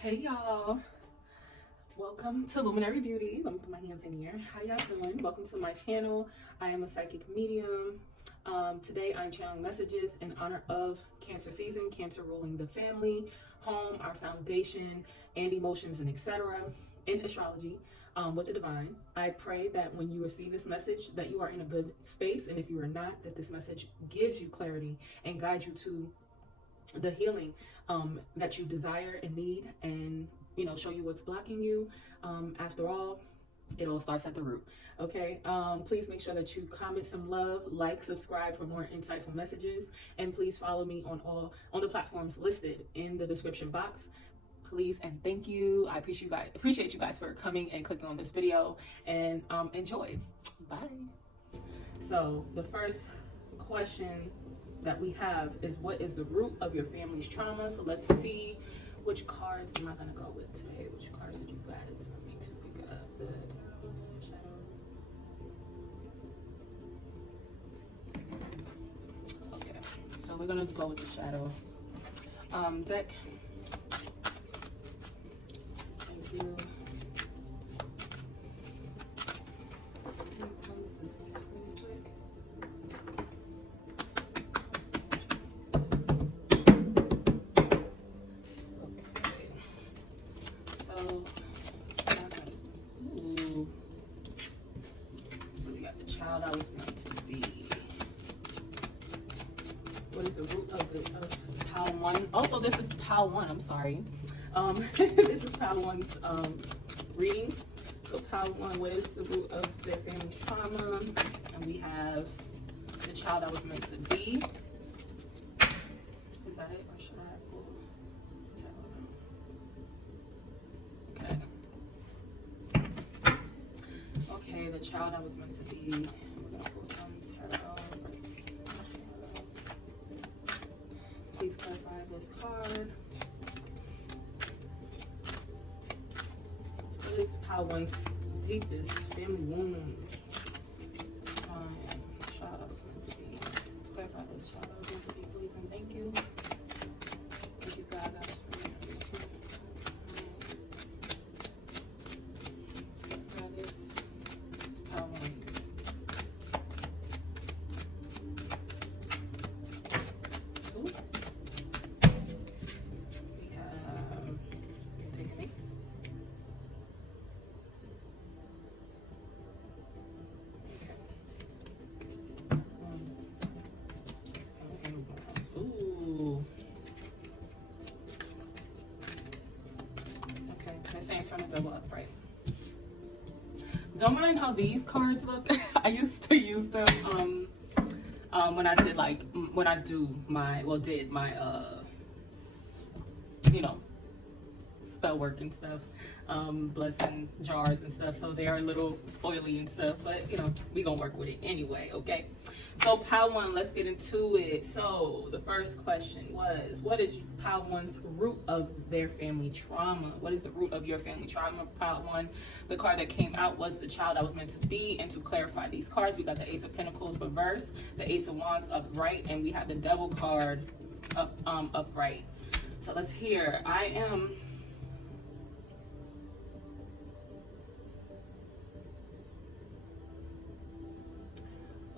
Hey y'all, welcome to Luminary Beauty. Let me put my hands in here. How y'all doing? Welcome to my channel. I am a psychic medium. Today I'm channeling messages in honor of Cancer season, Cancer ruling the family, home, our foundation, and emotions, and etc. in astrology with the divine. I pray that when you receive this message that you are in a good space, and if you are not, that this message gives you clarity and guides you to the healing that you desire and need, and show you what's blocking you. After all, it all starts at the root. Okay, please make sure that you comment some love, like, subscribe for more insightful messages, and please follow me on the platforms listed in the description box. Please and thank you. I appreciate you guys for coming and clicking on this video, and enjoy. Bye. So the first question that we have is, what is the root of your family's trauma? So let's see, which cards am I going to go with today? Which cards did you guys want me to pick up? The shadow. Okay, so we're going to go with the shadow deck. Thank you. Child I was meant to be. What is the root of pile one? Also, this is pile one. I'm sorry. This is pile one's reading. So pile one, what is the root of their family's trauma? And we have the child I was meant to be. Is that it, or should I pull? Okay, the child I was meant to be. We're gonna pull some tarot. Please clarify this card. So what is pile one's deepest family wound? Child I was meant to be. Clarify this child I was meant to be, please and thank you. Thank you, God. Turn it double up, right? Don't mind how these cards look. I used to use them when I did did my spell work and stuff, blessing jars and stuff, so they are a little oily and stuff, but we gonna work with it anyway. Okay, so pile one, let's get into it. So the first question was, what is pile one's root of their family trauma? What is the root of your family trauma, pile one? The card that came out was the child I was meant to be. And to clarify these cards, we got the Ace of Pentacles reversed, the Ace of Wands upright, and we have the Devil card upright. So let's hear.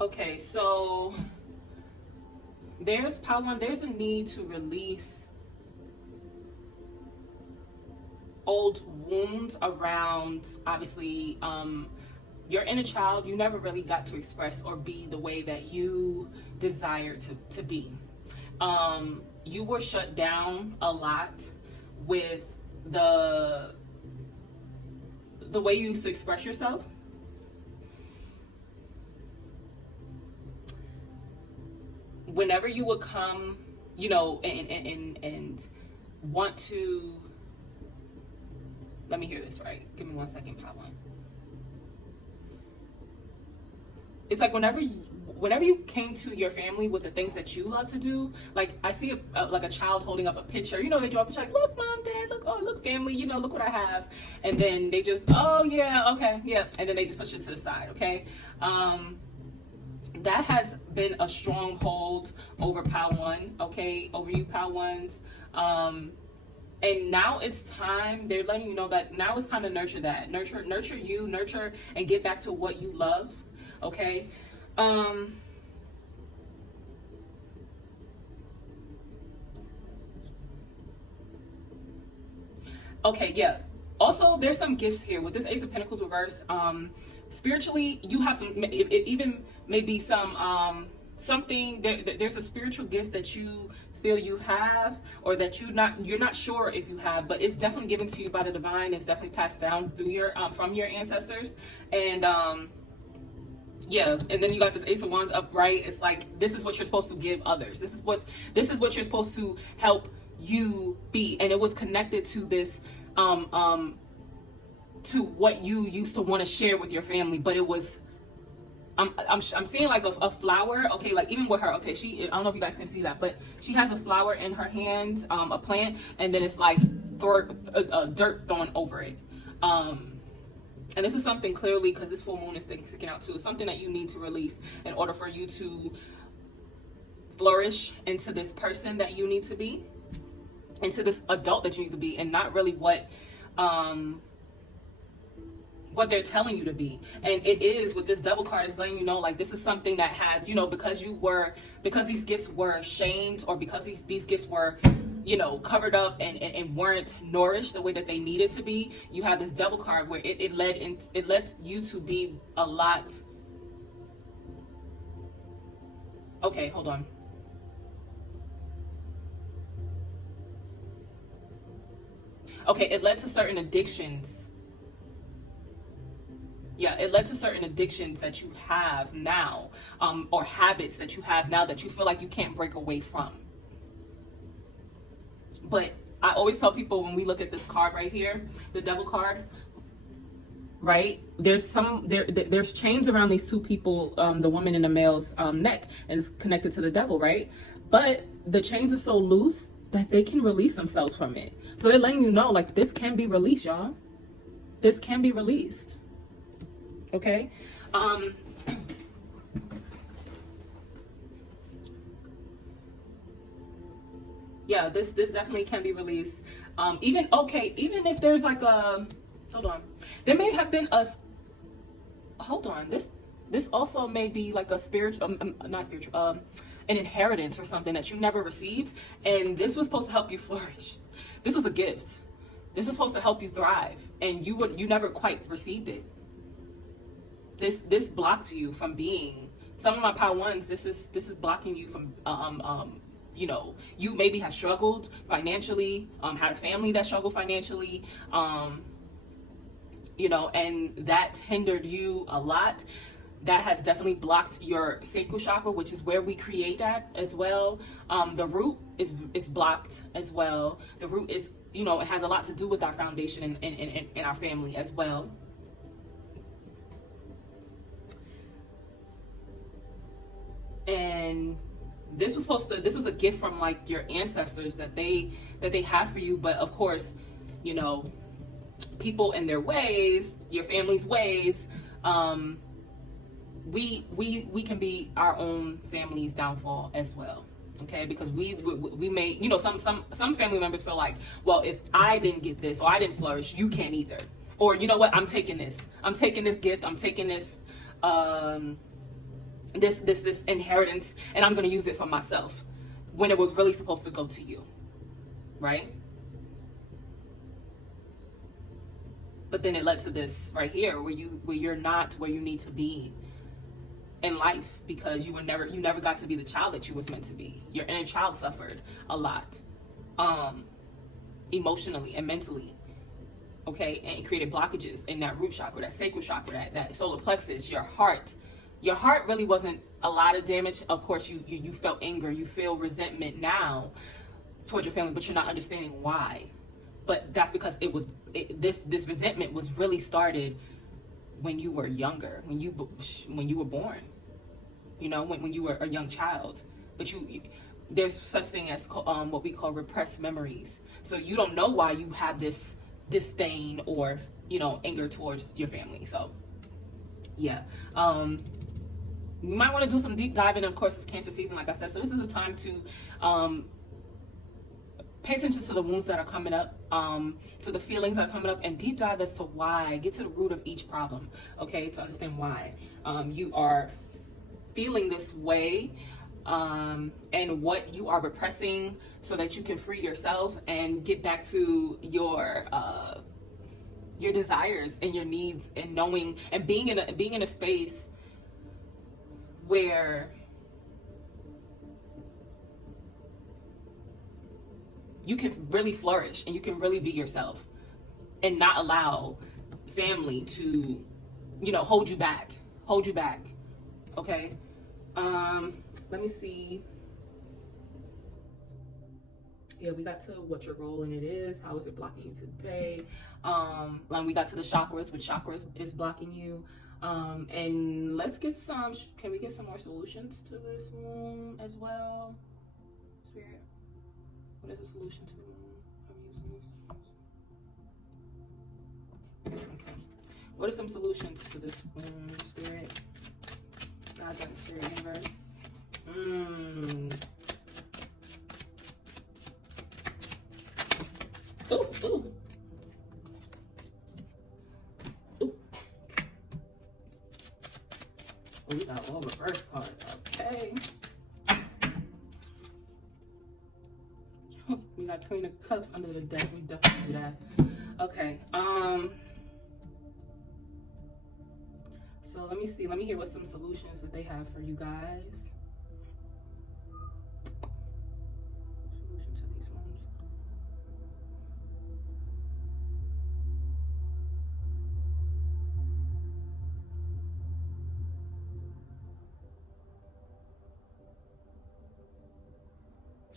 Okay, so there's pile one. There's a need to release old wounds around, obviously, your inner child. You never really got to express or be the way that you desire to be. You were shut down a lot with the way you used to express yourself. Whenever you would come, and want to, let me hear this right. Give me 1 second, pile one. It's like whenever you came to your family with the things that you love to do, like I see like a child holding up a picture, they draw a picture like, look, mom, dad, look, oh, look, family, look what I have. And then they just, oh yeah, okay, yeah. And then they just push it to the side, okay? That has been a stronghold over pile one, okay? Over you, pile ones. And now it's time, they're letting you know that now it's time to nurture that. Nurture you, nurture and get back to what you love. Okay. Okay, yeah. Also, there's some gifts here with this Ace of Pentacles reverse. Spiritually, you have some, it even maybe some, something, there's a spiritual gift that you feel you have, or that you're not sure if you have, but it's definitely given to you by the divine. It's definitely passed down through your, from your ancestors. And, yeah, and then you got this Ace of Wands upright. It's like, this is what you're supposed to give others. This is what you're supposed to help you be. And it was connected to this, to what you used to want to share with your family, but it was, I'm seeing like a flower. Okay, like even with her, okay, I don't know if you guys can see that, but she has a flower in her hands, a plant, and then it's like dirt thrown over it. And this is something clearly, because this full moon is sticking out too, something that you need to release in order for you to flourish into this person that you need to be, into this adult that you need to be, and not really what they're telling you to be. And it is, with this Devil card, is letting you know, like, this is something that has, you know, because these gifts were shamed, or because these gifts were, you know, covered up and weren't nourished the way that they needed to be. You have this Devil card where it led you to be a lot. Okay, hold on. Okay, it led to certain addictions. Yeah, it led to certain addictions that you have now, or habits that you have now that you feel like you can't break away from. But I always tell people, when we look at this card right here, the Devil card, right? There's chains around these two people, the woman and the male's neck, and it's connected to the devil, right? But the chains are so loose that they can release themselves from it. So they're letting you know, like, this can be released, y'all. This can be released. Okay. Yeah, this definitely can be released. Even if there's like a, hold on, there may have been a, hold on, this also may be like a spiritual, not spiritual, an inheritance or something that you never received, and this was supposed to help you flourish. This was a gift. This is supposed to help you thrive, and you never quite received it. This blocked you from being. Some of my power ones, this is blocking you from, you know, you maybe have struggled financially, had a family that struggled financially, you know, and that hindered you a lot. That has definitely blocked your sacral chakra, which is where we create at as well. The root is blocked as well. The root is, you know, it has a lot to do with our foundation and our family as well. And this was a gift from like your ancestors that they had for you. But of course, you know, people and their ways, your family's ways, we can be our own family's downfall as well. Okay, because we may, you know, some family members feel like, well, if I didn't get this, or I didn't flourish, you can't either. Or, you know what, I'm taking this gift, I'm taking this this inheritance, and I'm going to use it for myself, when it was really supposed to go to you, right? But then it led to this right here, where you're not where you need to be in life, because you never got to be the child that you was meant to be. Your inner child suffered a lot, emotionally and mentally. Okay, and it created blockages in that root chakra, that sacral chakra, that solar plexus, your heart. Your heart really wasn't a lot of damage. Of course, you felt anger, you feel resentment now towards your family, but you're not understanding why. But that's because this resentment was really started when you were younger, when you were born. You know, when you were a young child. But there's such thing as what we call repressed memories. So you don't know why you have this disdain or, you know, anger towards your family. So yeah. You might want to do some deep diving. Of course, it's Cancer season, like I said. So this is a time to pay attention to the wounds that are coming up, to the feelings that are coming up, and deep dive as to why. Get to the root of each problem, okay, to understand why you are feeling this way, and what you are repressing, so that you can free yourself and get back to your desires and your needs, and knowing and being in a space where you can really flourish and you can really be yourself, and not allow family to, hold you back. Okay. Let me see. Yeah, we got to what your role in it is. How is it blocking you today? And we got to the chakras, which chakras is blocking you. And let's get can we get some more solutions to this one as well? Spirit, what is the solution to the wound? I'm using this. Okay. What are some solutions to this wound, Spirit? God, that Spirit universe. Ooh. Ooh, we got all reverse cards. Okay. We got Queen of Cups under the deck. We definitely do that. Okay. So let me see. Let me hear what some solutions that they have for you guys. Solution to these ones.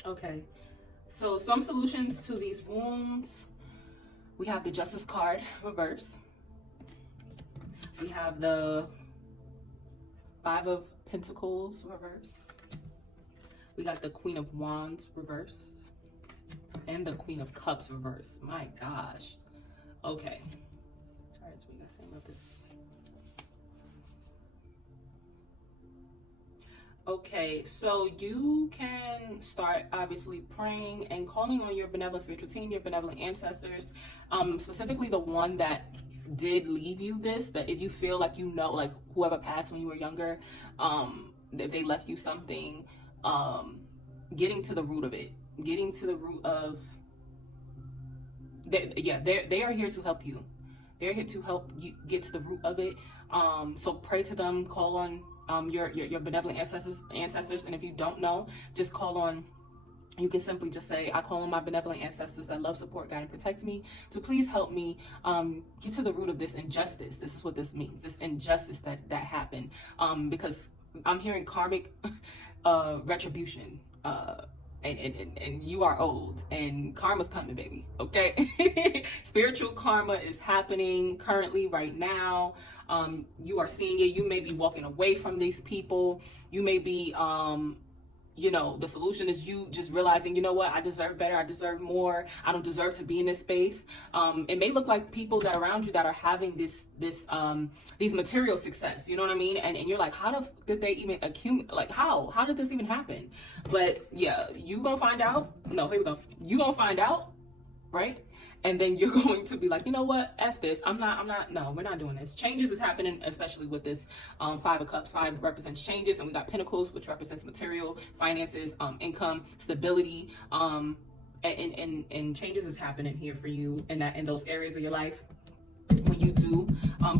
Okay. So some solutions to these wounds. We have the Justice card reverse. We have the Five of Pentacles reverse. We got the Queen of Wands reverse. And the Queen of Cups reverse. My gosh. Okay. All right, so we got to say about this. Okay, so you can start obviously praying and calling on your benevolent spiritual team, your benevolent ancestors, specifically the one that did leave you this, that if you feel like like whoever passed when you were younger, if they left you something, getting to the root of it, getting to the root of, they are here to help you. They're here to help you get to the root of it. So pray to them, call on your benevolent ancestors, and if you don't know, just call on. You can simply just say, I call on my benevolent ancestors that love, support, guide, and protect me to please help me get to the root of this injustice. This is what this means, this injustice that happened. Because I'm hearing karmic retribution, and you are old, and karma's coming, baby, okay? Spiritual karma is happening currently right now. You are seeing it. You may be walking away from these people. You may be the solution is you just realizing, I deserve better. I deserve more. I don't deserve to be in this space. It may look like people that are around you that are having these material success, you know what I mean? And you're like, how did they even accumulate? Like, how did this even happen? But yeah, you gonna find out. No, here we go. You gonna find out, right? And then you're going to be like, you know what? F this. No, we're not doing this. Changes is happening, especially with this Five of Cups. Five represents changes, and we got Pentacles, which represents material, finances, income, stability, and changes is happening here for you in those areas of your life. When you do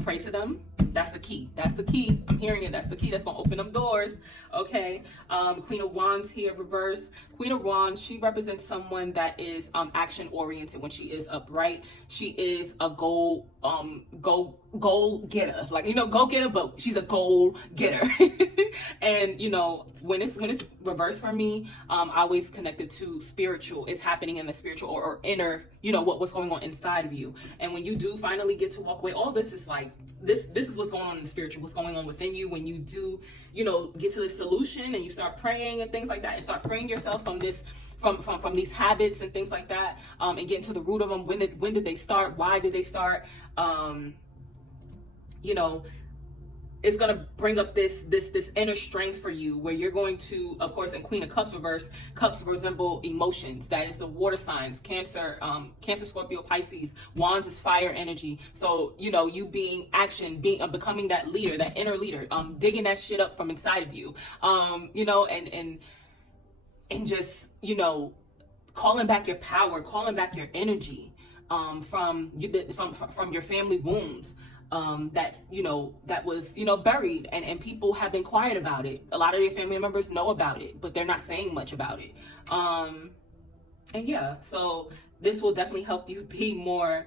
pray to them, that's the key. That's the key. I'm hearing it. That's the key. That's going to open them doors. Okay. Queen of Wands here, reverse. Queen of Wands, she represents someone that is action oriented when she is upright. She is a goal getter. Like, go getter, but she's a goal getter. And, when it's reversed for me, I always connected to spiritual. It's happening in the spiritual or inner, what's going on inside of you. And when you do finally get to walk away, all this is like, this is what's going on in the spiritual, what's going on within you. When you do, get to the solution and you start praying and things like that, and start freeing yourself from this, from these habits and things like that, and getting to the root of them. When did they start? Why did they start? it's gonna bring up this inner strength for you, where you're going to, of course, in Queen of Cups reverse, cups resemble emotions. That is the water signs: Cancer, Scorpio, Pisces. Wands is fire energy. So you being action, becoming that leader, that inner leader, digging that shit up from inside of you, and just calling back your power, calling back your energy, from your family wounds. That was buried, and people have been quiet about it. A lot of your family members know about it, but they're not saying much about it. And yeah, so this will definitely help you be more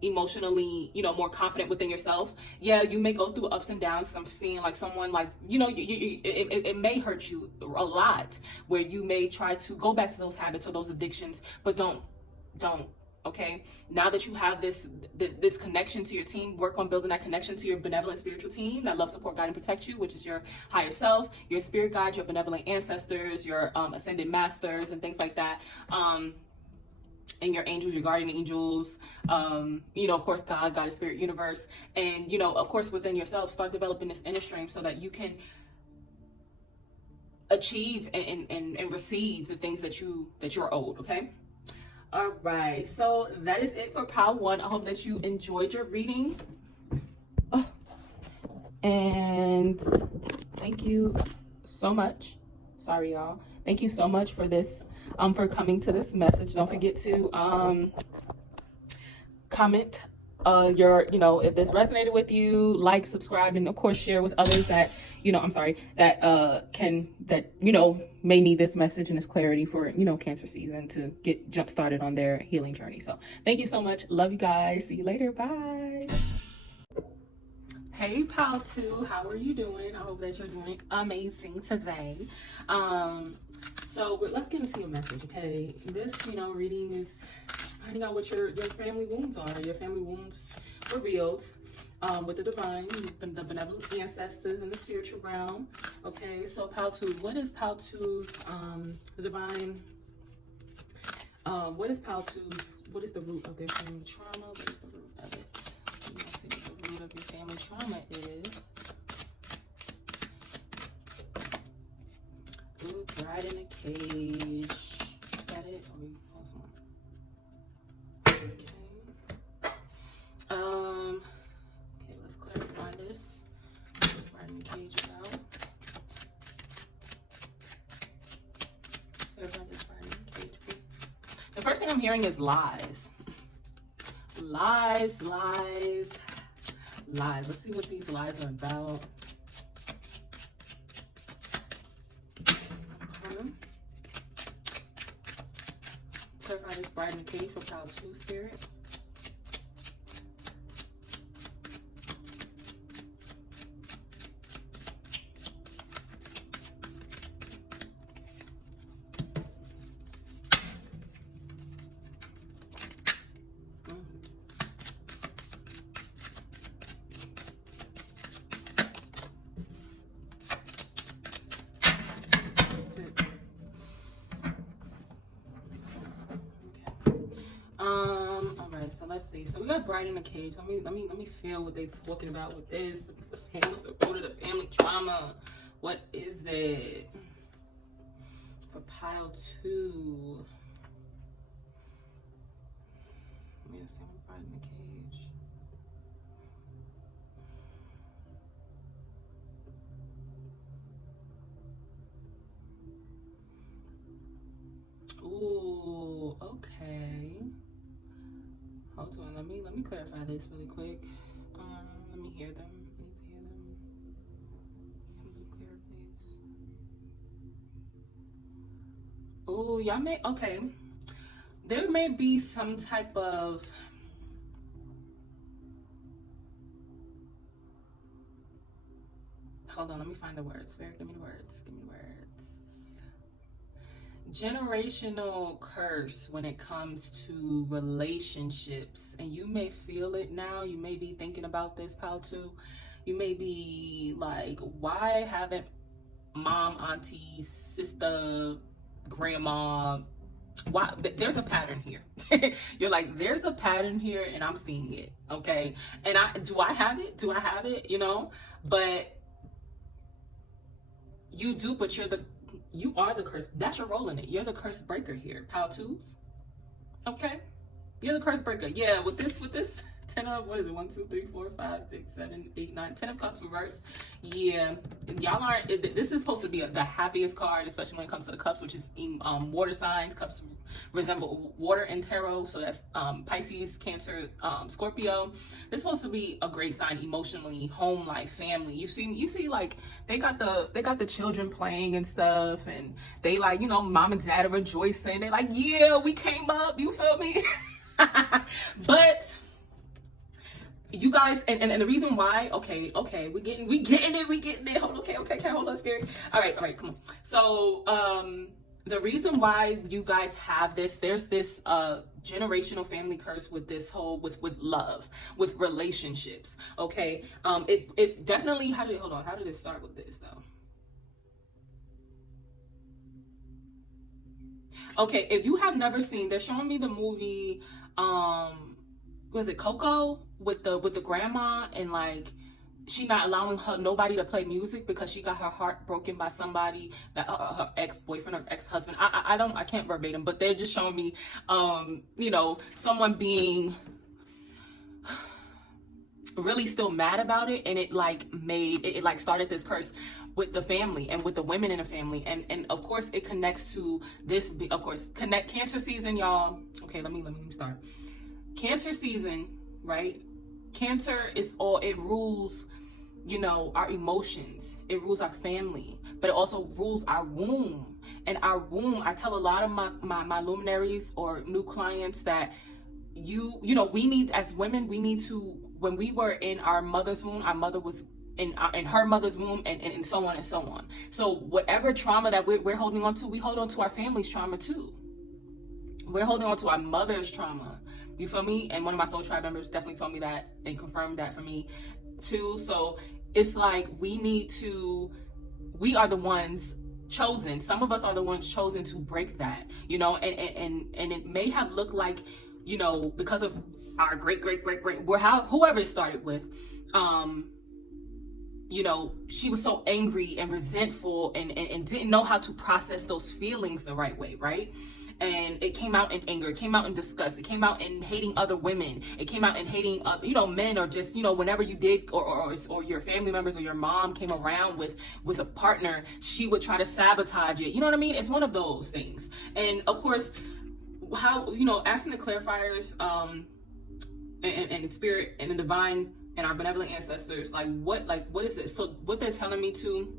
emotionally, more confident within yourself. Yeah, you may go through ups and downs. I'm seeing like someone, like it may hurt you a lot, where you may try to go back to those habits or those addictions, but don't. Okay, now that you have this connection to your team, work on building that connection to your benevolent spiritual team that love, support, guide, and protect you, which is your higher self, your spirit guide, your benevolent ancestors, your ascended masters, and things like that. And your angels, your guardian angels, of course, God is spirit, universe. And, of course, within yourself, start developing this inner strength so that you can achieve and receive the things that you're owed, okay? All right, so that is it for pile 1. I hope that you enjoyed your reading. Oh, and thank you so much. Sorry, y'all. Thank you so much for this, for coming to this message. Don't forget to comment if this resonated with you, like, subscribe, and of course share with others that may need this message and this clarity for Cancer season to get jump started on their healing journey. So thank you so much. Love you guys. See you later. Bye. Hey pile 2, how are you doing? I hope that you're doing amazing today. So let's get into your message, okay? This reading is finding out what your family wounds are. Your family wounds revealed with the divine, the benevolent ancestors in the spiritual realm. Okay, so pile 2, what is pile 2's the divine? What is pile 2's? What is the root of their family trauma? What is the root of it? Let's see what the root of your family trauma is. Ooh, bride in a cage. Is that it? Or we close one? Okay, let's clarify this. This is bride in a cage about. Clarify this bride in a cage, please. The first thing I'm hearing is lies. Lies. Let's see what these lies are about. Clarify this bride in a cage for pile 2, spirit. All right, so let's see. So we got bride in a cage. Let me feel what they're talking about with this. What's the root of the family trauma? What is it for pile 2? Let me see. Bride in a cage. Ooh, okay. Hold on, let me clarify this really quick. Let me hear them. I need to hear them. Clear, please. Oh, y'all may, okay. There may be some type of hold on, let me find the words. Spirit, give me the words. Generational curse when it comes to relationships, and you may feel it now. You may be thinking about this, pal, too. You may be like, why haven't mom, auntie, sister, grandma, why? There's a pattern here. You're like, there's a pattern here and I'm seeing it. Okay, and do I have it? but you are the curse. That's your role in it. You're the curse breaker here. Power twos. Okay. You're the curse breaker. Yeah, with this 10 of, what is it? 1, 2, 3, 4, 5, 6, 7, 8, 9, 10 of cups reversed. Yeah, y'all aren't, this is supposed to be the happiest card, especially when it comes to the cups, which is water signs. Cups resemble water in tarot. So that's Pisces, Cancer, Scorpio. This is supposed to be a great sign emotionally, home life, family. You see like they got the children playing and stuff, and they like, mom and dad are rejoicing. They're like, yeah, we came up, you feel me? But you guys, and the reason why, okay, we getting it. Hold, okay, hold on, scary. All right, come on. So, the reason why you guys have there's this generational family curse with this whole, with love, with relationships, okay? It definitely, how did it start with this, though? Okay, if you have never seen, they're showing me the movie, was it Coco, with the grandma, and like she not allowing nobody to play music because she got her heart broken by somebody, that her ex-boyfriend or ex-husband. I can't verbatim, but they're just showing me someone being really still mad about it, and it started this curse with the family and with the women in the family, and of course it connects to this, of course, Cancer season, y'all. Okay, let me start. Cancer season, right? Cancer is all, it rules, our emotions, it rules our family, but it also rules our womb. And our womb, I tell a lot of my luminaries or new clients that we need, as women, we need to, when we were in our mother's womb, our mother was in her mother's womb, and so on and so on. So whatever trauma that we're holding on to, we hold on to our family's trauma too. We're holding on to our mother's trauma. You feel me? And one of my soul tribe members definitely told me that and confirmed that for me too. So it's like we are the ones chosen. Some of us are the ones chosen to break that, and it may have looked like, because of our great, whoever it started with, she was so angry and resentful and didn't know how to process those feelings the right way, right? And it came out in anger, it came out in disgust, it came out in hating other women, it came out in hating, men, or just, whenever you did, or your family members or your mom came around with a partner, she would try to sabotage it. You know what I mean? It's one of those things. And of course, how, asking the clarifiers, and the spirit and the divine and our benevolent ancestors, what is it? So what they're telling me to,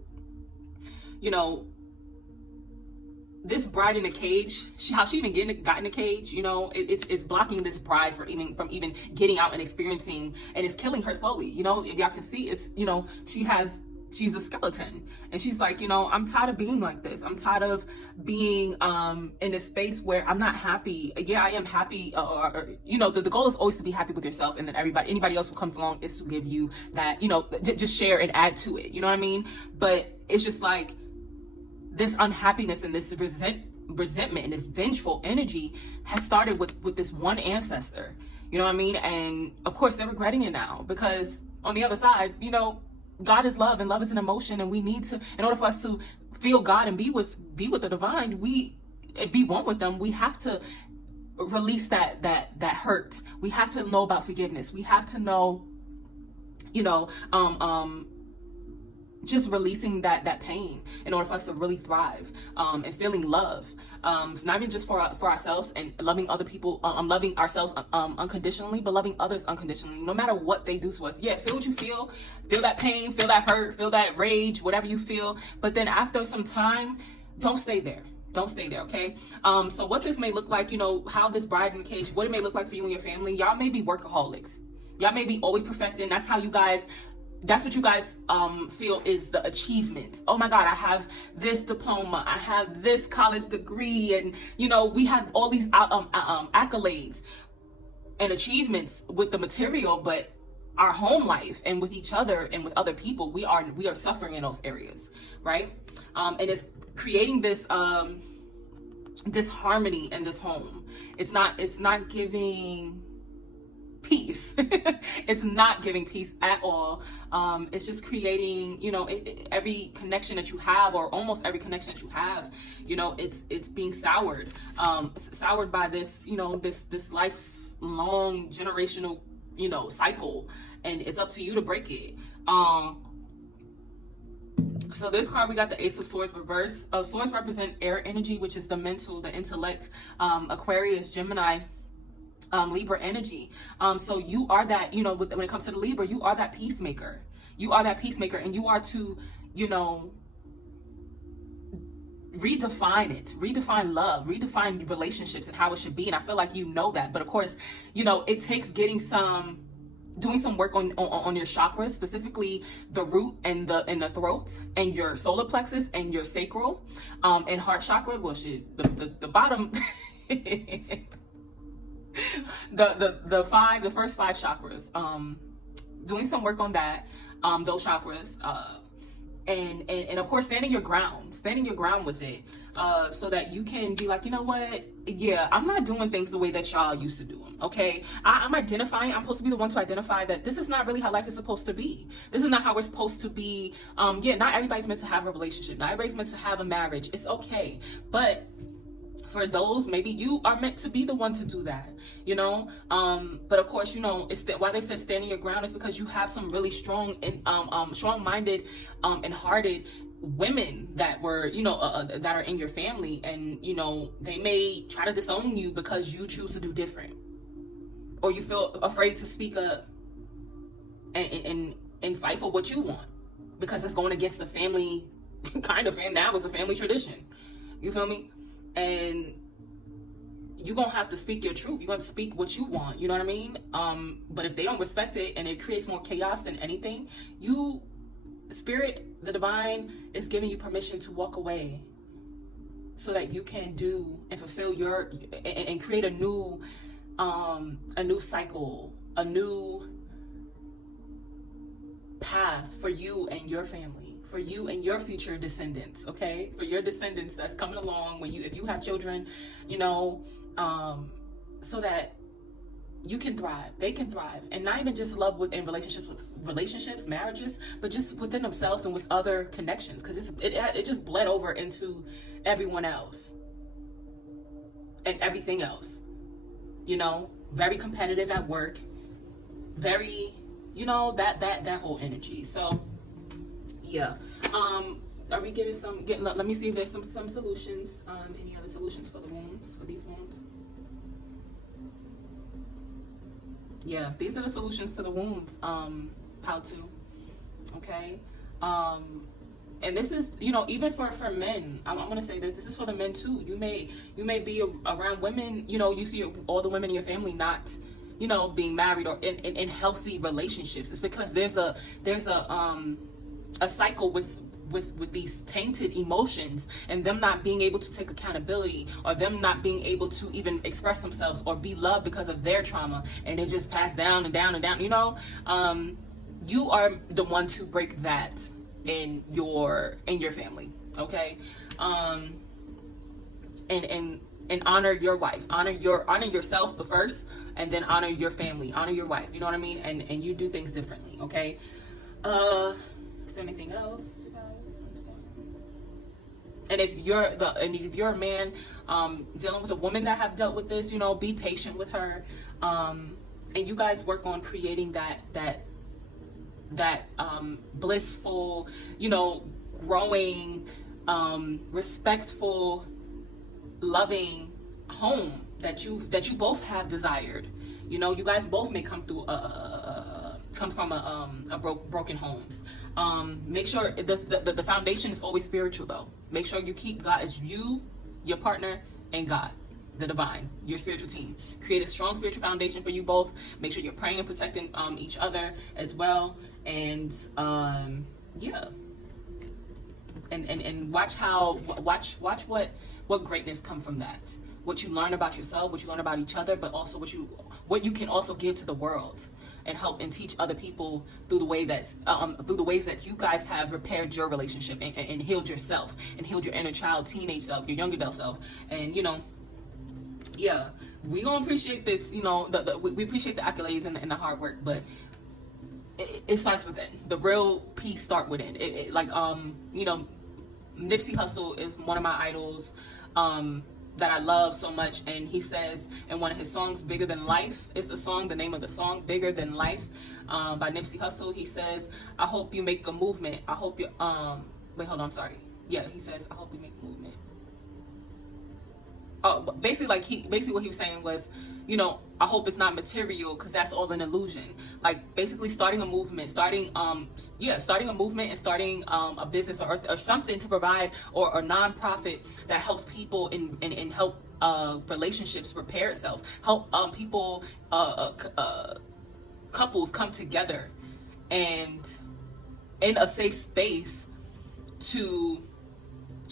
this bride in a cage, how she even got in a cage, it's blocking this bride from even getting out and experiencing, and it's killing her slowly. If y'all can see, it's, she's a skeleton, and she's like, I'm tired of being like this. I'm tired of being in a space where I'm not happy. Yeah, I am happy, the goal is always to be happy with yourself, and then anybody else who comes along is to give you that, just share and add to it. You know what I mean? But it's just like, this unhappiness and this resentment and this vengeful energy has started with this one ancestor. You know what I mean? And of course they're regretting it now, because on the other side, God is love, and love is an emotion, and we need to, in order for us to feel God and be with the divine, be one with them, we have to release that hurt. We have to know about forgiveness. We have to know, just releasing that pain in order for us to really thrive, and feeling love, not even just for ourselves, and loving other people, loving ourselves unconditionally, but loving others unconditionally, no matter what they do to us. Yeah, feel what you feel that pain, feel that hurt, feel that rage, whatever you feel, but then after some time, don't stay there, okay? So what this may look like, how this bride in the cage, what it may look like for you and your family. Y'all may be workaholics, y'all may be always perfecting. That's what you guys feel is the achievement. Oh my God, I have this diploma, I have this college degree, and we have all these accolades and achievements with the material, but our home life and with each other and with other people, we are suffering in those areas, right? And it's creating this disharmony in this home. It's not giving peace. It's not giving peace at all. It's just creating, you know, every connection that you have, or almost every connection that you have, you know, it's being soured, soured by this, you know, this lifelong generational, you know, cycle, and it's up to you to break it. So this card, we got the Ace of Swords reverse. Swords represent air energy, which is the mental, the intellect, Aquarius, Gemini, Libra energy. So you are that, you know, when it comes to the Libra, you are that peacemaker. You are that peacemaker, and you are to, you know, redefine it, redefine love, redefine relationships and how it should be. And I feel like you know that, but of course, you know, it takes doing some work on your chakras, specifically the root and the throat and your solar plexus and your sacral, and heart chakra. Well, shit, the bottom, the first 5 chakras. Doing some work on that, those chakras, and of course standing your ground with it, so that you can be like, you know what, yeah, I'm not doing things the way that y'all used to do them. Okay, I'm supposed to be the one to identify that this is not really how life is supposed to be. This is not how we're supposed to be. Yeah, not everybody's meant to have a relationship, not everybody's meant to have a marriage. It's okay, but for those, maybe you are meant to be the one to do that, you know. But of course, you know, it's why they said standing your ground is because you have some really strong and strong-minded and hearted women that were, you know, that are in your family, and you know, they may try to disown you because you choose to do different, or you feel afraid to speak up and fight for what you want because it's going against the family kind of, and that was a family tradition. You feel me? And you're gonna have to speak your truth. You're gonna speak what you want, you know what I mean? But if they don't respect it and it creates more chaos than anything, Spirit, the divine, is giving you permission to walk away so that you can do and fulfill and create a new cycle, a new path for you and your family, for you and your future descendants, okay? For your descendants that's coming along if you have children, you know, so that you can thrive, they can thrive, and not even just love in relationships, marriages, but just within themselves and with other connections, because it just bled over into everyone else and everything else, you know. Very competitive at work, very, you know, that whole energy. So yeah, are we getting let me see if there's some solutions, any other solutions for these wounds. Yeah, these are the solutions to the wounds, Pautu. Okay, and this is, you know, even for men. I'm gonna say this is for the men too. You may be around women, you know, you see all the women in your family not, you know, being married or in healthy relationships. It's because there's a cycle with these tainted emotions, and them not being able to take accountability, or them not being able to even express themselves or be loved because of their trauma, and it just passed down and down and down, you know. You are the one to break that in your family, okay? And honor your wife, honor yourself, but first, and then honor your family, honor your wife, you know what I mean? And you do things differently, okay? Is there anything else, you guys? And if you're a man dealing with a woman that have dealt with this, you know, be patient with her, and you guys work on creating that blissful, you know, growing, respectful, loving home that you both have desired. You know, you guys both may come from broken homes. Make sure the foundation is always spiritual, though. Make sure you keep God as you, your partner, and God, the divine, your spiritual team. Create a strong spiritual foundation for you both. Make sure you're praying and protecting each other as well. And yeah, and watch what greatness come from that. What you learn about yourself, what you learn about each other, but also what you can also give to the world and help and teach other people through the ways that you guys have repaired your relationship and healed yourself and healed your inner child, teenage self, your young adult self, and you know, yeah, we gonna appreciate this, you know, we appreciate the accolades and the hard work, but it starts within. The real peace start within. Like, you know, Nipsey Hussle is one of my idols, that I love so much, and he says in one of his songs, "Bigger Than Life" is the name of the song, "Bigger Than Life," by Nipsey Hussle. He says, "I hope you make a movement. I hope you, wait, hold on, I'm sorry. Yeah, he says, I hope you make a movement." Oh, basically, what he was saying was, you know, I hope it's not material, because that's all an illusion. Like, basically starting a movement, starting a movement and starting a business or something to provide, or a nonprofit that helps people and help relationships repair itself, help people, couples come together and in a safe space to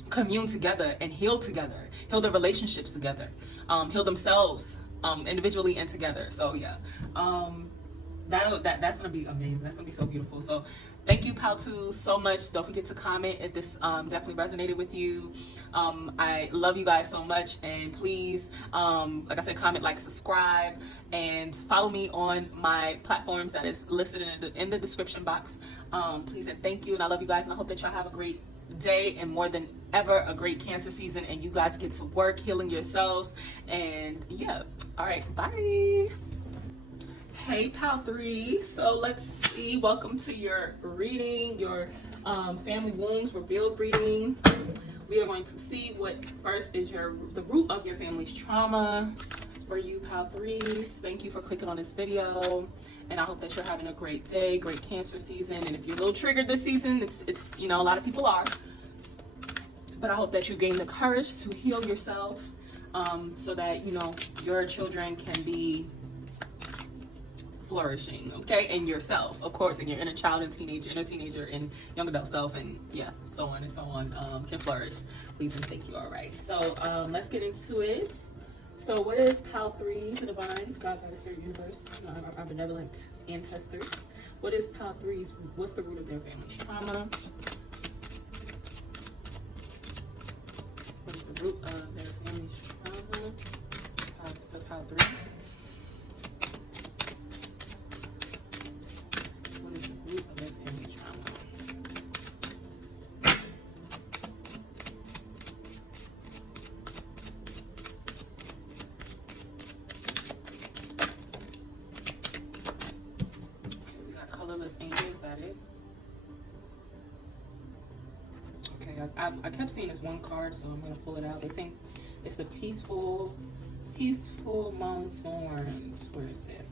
commune together and heal together, heal their relationships together, heal themselves individually and together. So yeah, that's gonna be amazing. That's gonna be so beautiful. So thank you, Paltu, so much. Don't forget to comment if this definitely resonated with you. I love you guys so much, and please, like I said, comment, like, subscribe, and follow me on my platforms that is listed in the description box. Please and thank you, and I love you guys, and I hope that y'all have a great day, and more than ever, a great Cancer season, and you guys get to work healing yourselves. And yeah, all right, bye. Hey, Pal 3. So let's see. Welcome to your reading, your family wounds revealed reading. We are going to see what first is the root of your family's trauma for you, Pal 3s. Thank you for clicking on this video, and I hope that you're having a great day, great Cancer season. And if you're a little triggered this season, it's you know, a lot of people are, but I hope that you gain the courage to heal yourself, so that, you know, your children can be flourishing, okay? And yourself, of course, and your inner child and inner teenager and young adult self, and yeah, so on and so on, can flourish. Please and thank you. All right, so let's get into it. So what is Pal 3, the divine, God, God, Spirit, universe, our benevolent ancestors? What is Pal 3's, what's the root of their family's trauma? What is the root of their family's trauma? Pal 3. What is the root of their family's trauma? Is that it? Okay, I kept seeing this one card, so I'm gonna pull it out. They saying it's the peaceful among thorns. Where is it?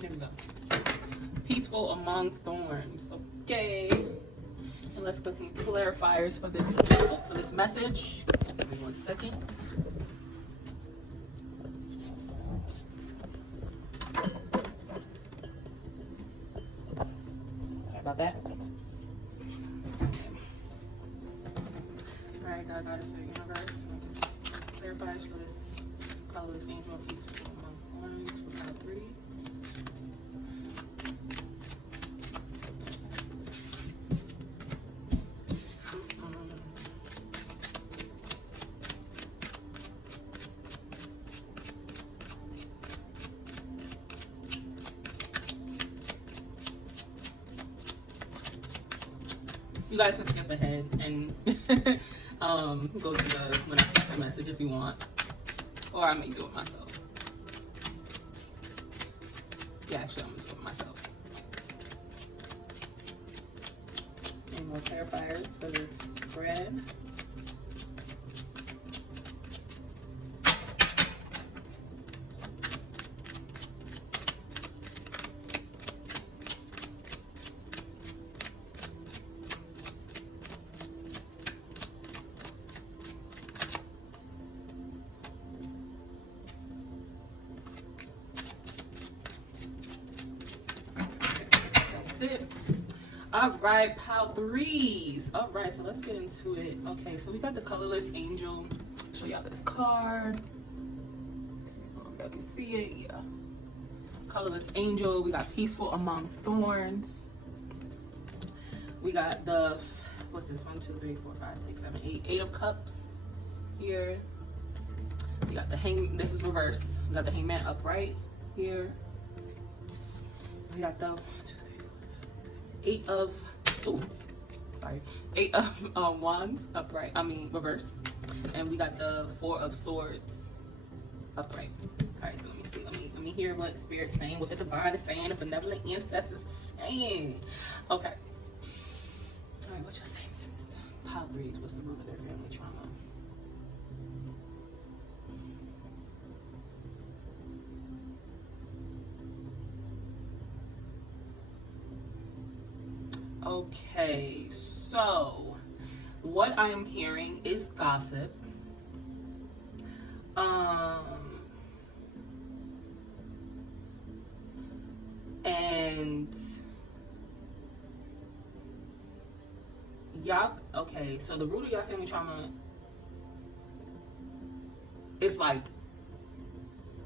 Here we go. Peaceful among thorns. Okay. And let's put some clarifiers for this message. Give me 1 second. About that. Alright, God, God, Spirit, universe. Clarifies for this colorless angel of peaceful among thorns for Pal 3. You guys can skip ahead and go to when I send the message if you want, or I may do it myself. Yeah, actually, I'm gonna do it myself. Any more clarifiers for this spread? It. All right, Pal 3s. All right, so let's get into it. Okay, so we got the colorless angel. Show y'all this card. See if y'all can see it. Yeah. Colorless angel. We got peaceful among thorns. We got the what's this? 1, 2, 3, 4, 5, 6, 7, 8. 8 of Cups here. We got the hang. This is reverse. We got the Hangman upright here. We got the 8 of. Ooh, sorry. 8 of Wands upright. I mean reverse. And we got the 4 of Swords upright. All right. So let me see. Let me hear what Spirit's saying. What the Divine is saying. The benevolent ancestors is saying. Okay. All right. What y'all saying? Pile 3s. What's the root of their family trauma? Okay, so what I am hearing is gossip. And y'all, okay, so the root of your family trauma is like,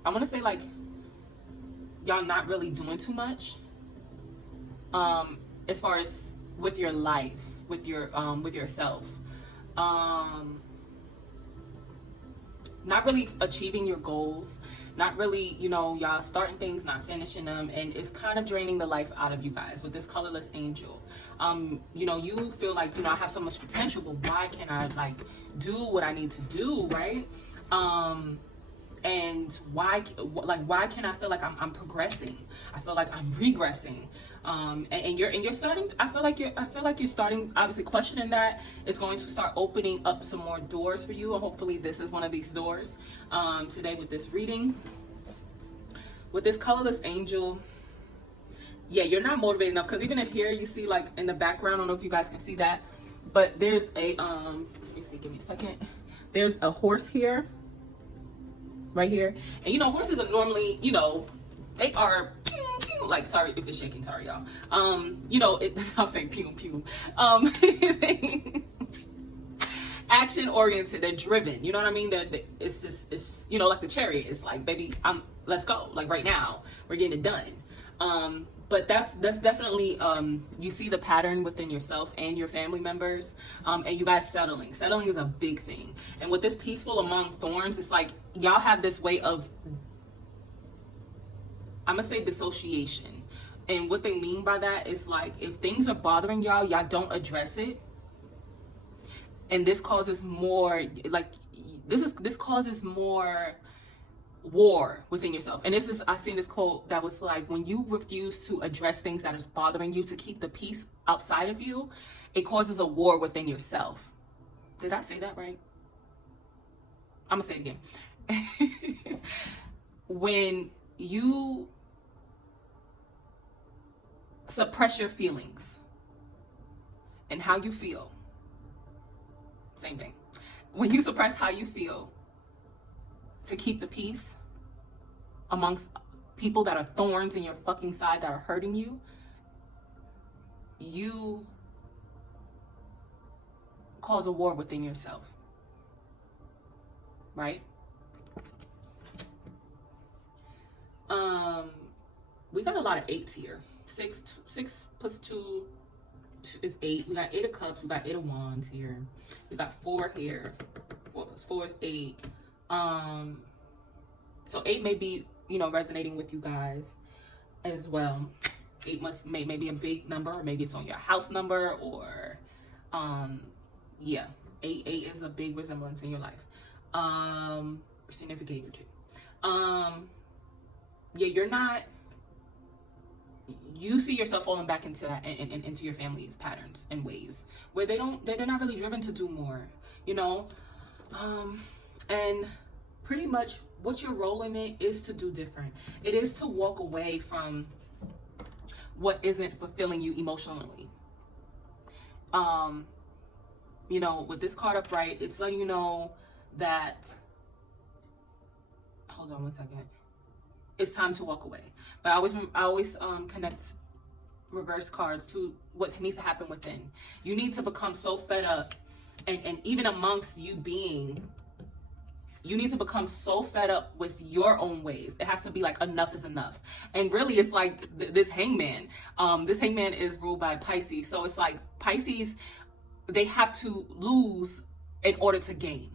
I want to say like y'all not really doing too much. As far as with your life, with yourself, not really achieving your goals, not really, y'all starting things, not finishing them, and it's kind of draining the life out of you guys with this colorless angel. You feel like, I have so much potential, but why can't I like do what I need to do, right? And why can't I feel like I'm progressing? I feel like I'm regressing. And you're starting, I feel like you're starting, obviously questioning that. It's going to start opening up some more doors for you, and hopefully this is one of these doors today with this reading. With this colorless angel, yeah, you're not motivated enough, because even in here you see like in the background, I don't know if you guys can see that, but there's a let me see, give me a second. There's a horse here, right here, and horses are normally, they are like, sorry if it's shaking, sorry y'all. I'm saying pew pew. Action oriented, they're driven. You know what I mean? It's like the chariot. It's like, baby, let's go. Like right now, we're getting it done. But that's definitely you see the pattern within yourself and your family members, and you guys settling. Settling is a big thing. And with this peaceful among thorns, it's like y'all have this way of, I'm gonna say, dissociation. And what they mean by that is like, if things are bothering y'all don't address it, and this causes more, like, this causes more war within yourself. And I seen this quote that was like, when you refuse to address things that is bothering you to keep the peace outside of you, it causes a war within yourself. Did I say that right? I'm gonna say it again. When you suppress your feelings and how you feel, same thing. When you suppress how you feel to keep the peace amongst people that are thorns in your fucking side, that are hurting you, you cause a war within yourself, right? We got a lot of 8s here. 6 plus 2 is 8. We got 8 of Cups. We got 8 of Wands here. We got 4 here. 4 plus 4 is 8. So 8 may be, resonating with you guys as well. 8 may be a big number, or maybe it's on your house number, or yeah, 8 is a big resemblance in your life. Significant or 2. Yeah, you're not, you see yourself falling back into that, and into your family's patterns and ways where they're not really driven to do more, and pretty much what your role in it is to do different. It is to walk away from what isn't fulfilling you emotionally. With this card upright, it's letting you know that, hold on one second, it's time to walk away. But I always connect reverse cards to what needs to happen within. You need to become so fed up, and even amongst you need to become so fed up with your own ways. It has to be like, enough is enough. And really, it's like this hangman. This hangman is ruled by Pisces. So it's like Pisces, they have to lose in order to gain.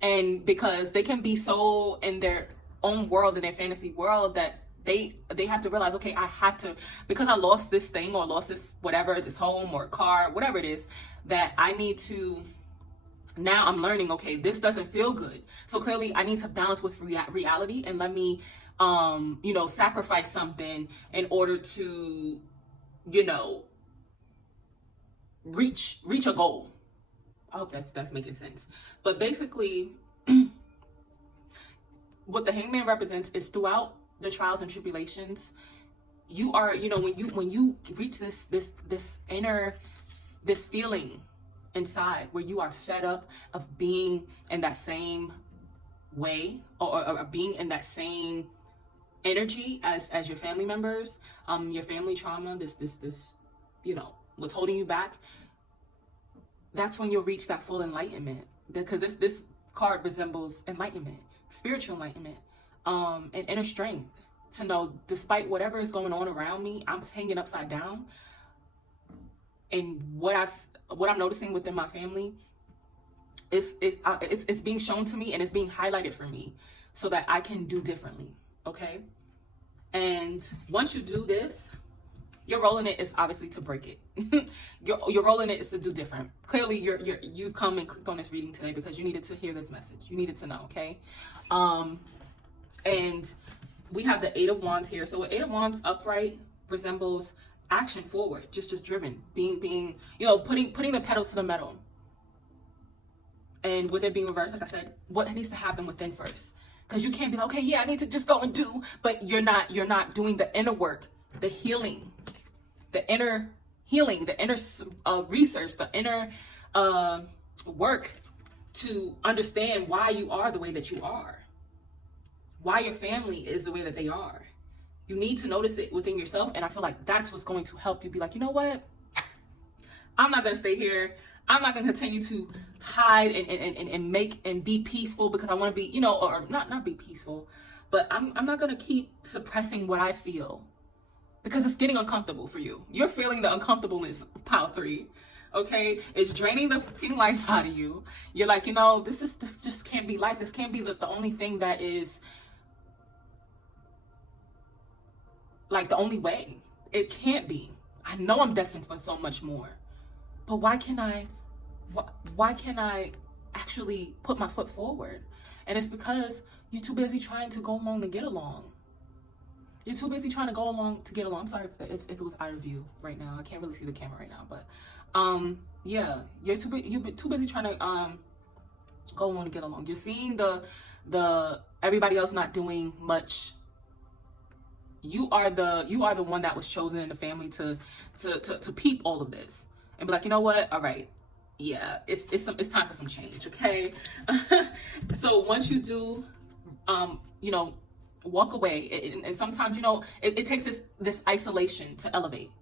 And because they can be so in their own world, in their fantasy world, that they have to realize, okay, I have to, because I lost this thing or lost this whatever, this home or car, whatever it is, that I need to, now I'm learning, okay, this doesn't feel good. So clearly I need to balance with reality, and let me, sacrifice something in order to, reach a goal. I hope that's making sense. But basically, what the hangman represents is throughout the trials and tribulations, you are, when you reach this inner, this feeling inside where you are fed up of being in that same way, or being in that same energy as your family members, your family trauma, this what's holding you back. That's when you'll reach that full enlightenment, because this card resembles enlightenment, spiritual enlightenment, and inner strength to know, despite whatever is going on around me, I'm hanging upside down. And what I'm noticing within my family is it's being shown to me, and it's being highlighted for me so that I can do differently. Okay. And once you do this, your role in it is obviously to break it. your role in it is to do different. Clearly, you come and clicked on this reading today because you needed to hear this message. You needed to know, okay? And we have the Eight of Wands here. So Eight of Wands upright resembles action forward, just driven, being putting the pedal to the metal. And with it being reversed, like I said, what needs to happen within first? Because you can't be like, okay, yeah, I need to just go and do, but you're not doing the inner work, the healing, the inner research, the inner work to understand why you are the way that you are, why your family is the way that they are. You need to notice it within yourself, and I feel like that's what's going to help you be like, you know what? I'm not going to stay here. I'm not going to continue to hide and make and be peaceful because I want to be, or not be peaceful, but I'm not going to keep suppressing what I feel because it's getting uncomfortable for you. You're feeling the uncomfortableness of pile 3. Okay, it's draining the fucking life out of you. You're like, this just can't be life. This can't be the only thing that is like the only way. It can't be. I know I'm destined for so much more, but why can't I actually put my foot forward? And it's because you're too busy trying to go along to get along. You're too busy trying to go along to get along. I'm sorry if it was eye review right now. I can't really see the camera right now, but yeah, you're too busy trying to go along to get along. You're seeing the everybody else not doing much. You are the one that was chosen in the family to peep all of this and be like, you know what? All right, yeah, it's time for some change, okay? So once you do, walk away, and sometimes it takes this isolation to elevate,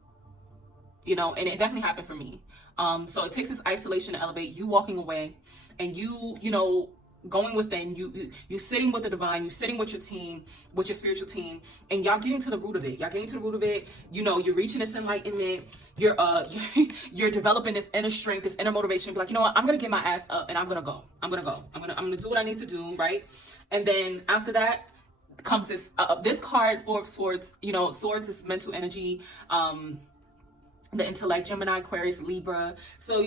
and it definitely happened for me. So it takes this isolation to elevate. You walking away, and you going within, you sitting with the divine, you sitting with your team, with your spiritual team, and y'all getting to the root of it. You're reaching this enlightenment. You're developing this inner strength, this inner motivation. Be like, you know what? I'm gonna get my ass up and I'm gonna go. I'm gonna do what I need to do, right? And then after that comes this card, Four of Swords. Swords is mental energy, the intellect, Gemini, Aquarius, Libra. So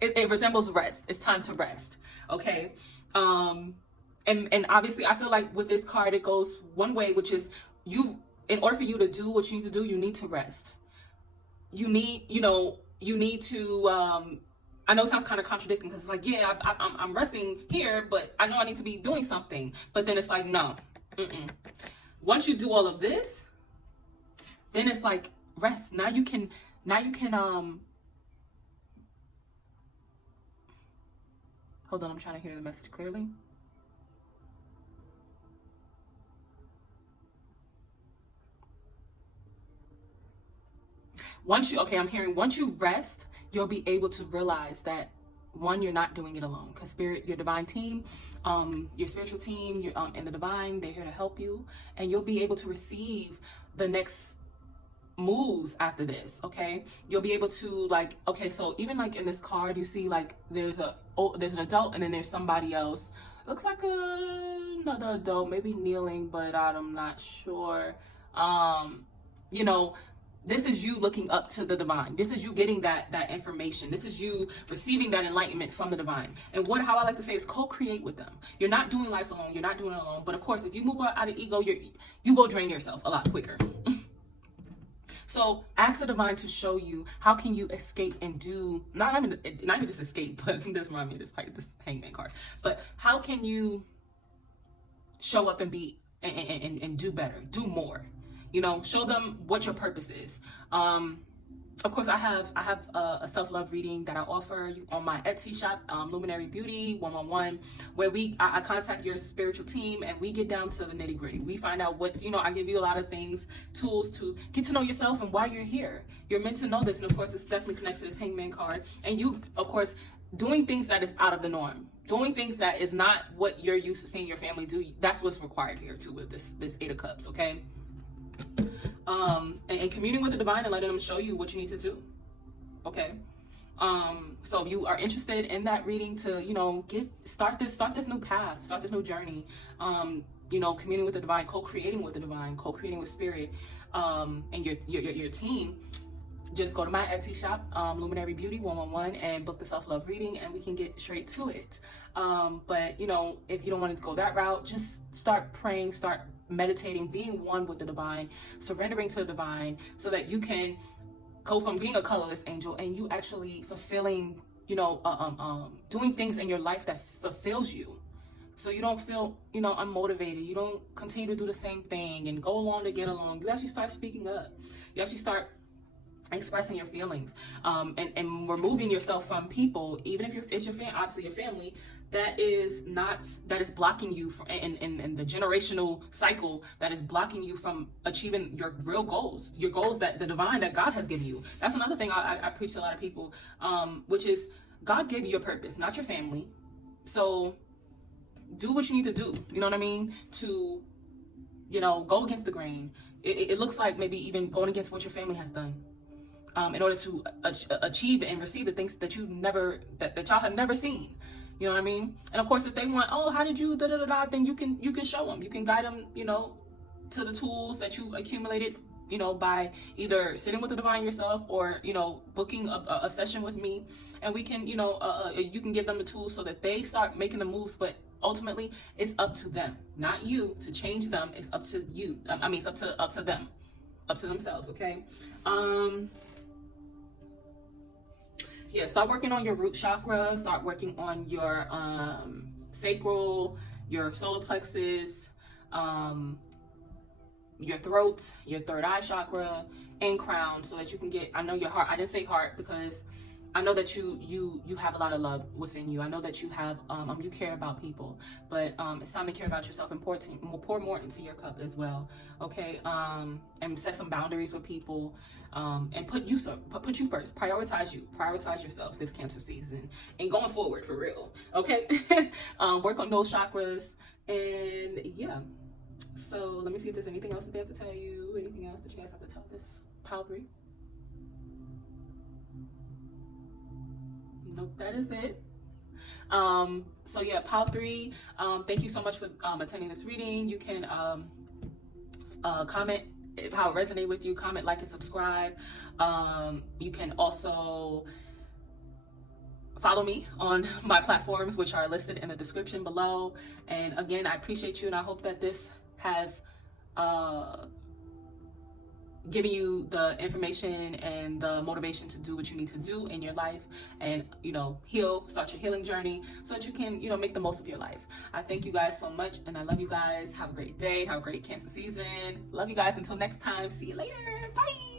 it resembles rest. It's time to rest. Okay. And obviously I feel like with this card, it goes one way, which is in order for you to do what you need to do, you need to rest. You need to, I know it sounds kind of contradicting because it's like, yeah, I'm resting here, but I know I need to be doing something. But then it's like, no, once you do all of this, then it's like rest. Now you can, hold on, I'm trying to hear the message clearly. Once you rest, you'll be able to realize that, one, you're not doing it alone, because spirit, your divine team, your spiritual team, and the divine, they're here to help you, and you'll be able to receive the next moves after this. Okay, you'll be able to, like, okay, so even like in this card, you see like there's an adult and then there's somebody else. Looks like another adult, maybe kneeling, but I'm not sure. You know, this is you looking up to the divine. This is you getting that information. This is you receiving that enlightenment from the divine. And how I like to say is co-create with them. You're not doing life alone. You're not doing it alone. But of course, if you move out of ego, you will drain yourself a lot quicker. So ask the divine to show you how can you escape and do, not even just escape, but this reminds me of this Hangman card. But how can you show up and be and do better, do more? You know, show them what your purpose is. Of course, I have a self-love reading that I offer on my Etsy shop, Luminary Beauty 111, where I contact your spiritual team and we get down to the nitty gritty. We find out what, I give you a lot of things, tools to get to know yourself and why you're here. You're meant to know this. And of course, it's definitely connected to this Hangman card. And you, of course, doing things that is out of the norm, doing things that is not what you're used to seeing your family do. That's what's required here too with this Eight of Cups, okay? And communing with the divine and letting them show you what you need to do. Okay. So if you are interested in that reading to, start this new path, start this new journey, communing with the divine, co-creating with the divine, co-creating with spirit, and your team, just go to my Etsy shop, Luminary Beauty 111, and book the self-love reading, and we can get straight to it. But if you don't want to go that route, just start praying, start meditating, being one with the divine, surrendering to the divine, so that you can go from being a colorless angel and you actually fulfilling, doing things in your life that fulfills you. So you don't feel, unmotivated. You don't continue to do the same thing and go along to get along. You actually start speaking up. You actually start expressing your feelings, and removing yourself from people, even if it's your obviously your family, that is blocking you from, and the generational cycle that is blocking you from achieving your real goals, your goals that the divine, that God has given you. That's another thing I preach to a lot of people, which is God gave you your purpose, not your family. So do what you need to do, you know what I mean, to go against the grain. It looks like maybe even going against what your family has done, in order to achieve and receive the things that that y'all have never seen. You know what I mean? And of course, if they want, oh, how did you then you can show them. You can guide them, to the tools that you accumulated, by either sitting with the divine yourself or, booking a session with me, and we can, you can give them the tools so that they start making the moves. But ultimately, it's up to them, not you, to change them. It's up to you. It's up to them, up to themselves. Okay. Yeah, start working on your root chakra, start working on your sacral, your solar plexus, your throat, your third eye chakra, and crown, so that you can get, I know your heart, I didn't say heart because I know that you have a lot of love within you. I know that you have, you care about people, but it's time to care about yourself and pour more into your cup as well, okay? And set some boundaries with people, and put you first. Prioritize yourself this Cancer season and going forward for real, okay? Work on those chakras, and yeah. So let me see if there's anything else that they have to tell you. Anything else that you guys have to tell this pile 3? Nope, that is it. So yeah, pile 3, thank you so much for attending this reading. You can comment how it resonated with you, comment, like, and subscribe. You can also follow me on my platforms, which are listed in the description below. And again, I appreciate you, and I hope that this has giving you the information and the motivation to do what you need to do in your life, and start your healing journey so that you can make the most of your life. I thank you guys so much, and I love you guys. Have a great day. Have a great Cancer season. Love you guys. Until next time, see you later. Bye.